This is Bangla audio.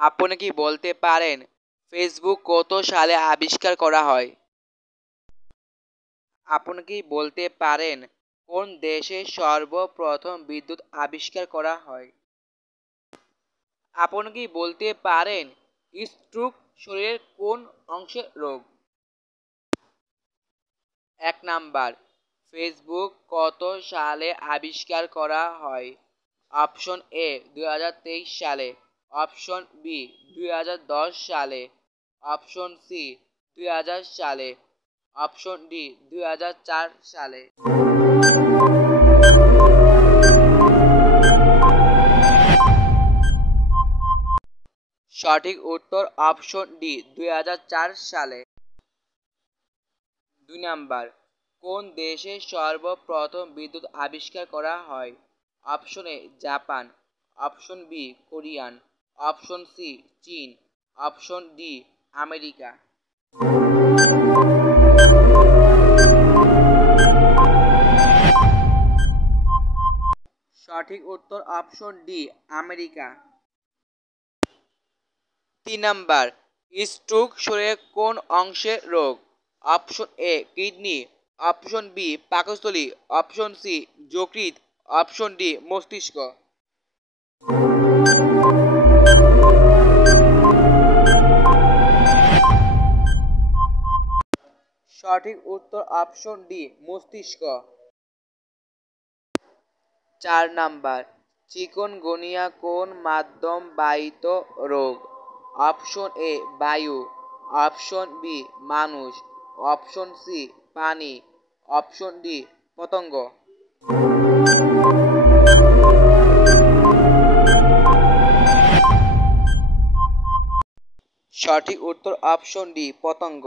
আপনি কি বলতে পারেন ফেসবুক কত সালে আবিষ্কার করা হয়? আপনি কি বলতে পারেন কোন দেশে সর্বপ্রথম বিদ্যুৎ আবিষ্কার করা হয়? আপনি কি বলতে পারেন স্ট্রোক শরীরের কোন অংশের রোগ? ১ নাম্বার, ফেসবুক কত সালে আবিষ্কার করা হয়? অপশন এ ২০২৩ সালে, অপশন বি ২০১০ সালে, অপশন সি ২০০০ সালে, অপশন ডি ২০০৪ সালে। সঠিক উত্তর অপশন ডি ২০০৪ সালে। ২ নাম্বার, কোন দেশে সর্বপ্রথম বিদ্যুৎ আবিষ্কার করা হয়? Option A Japan, option B Korean, option C চীন, অপশন ডি আমেরিকা। সঠিক উত্তর option D America. ৩ number, stroke শরীরের কোন অংশের রোগ? Option A kidney, option B পাকস্থলী, অপশন সি যকৃৎ, অপশন ডি মস্তিষ্ক। সঠিক উত্তর অপশন ডি মস্তিষ্ক। ৪ নাম্বার, চিকুনগুনিয়া কোন মাধ্যম বাহিত রোগ? অপশন এ বায়ু, অপশন বি মানুষ, অপশন সি পানি, অপশন ডি পতঙ্গ। সঠিক উত্তর অপশন ডি পতঙ্গ।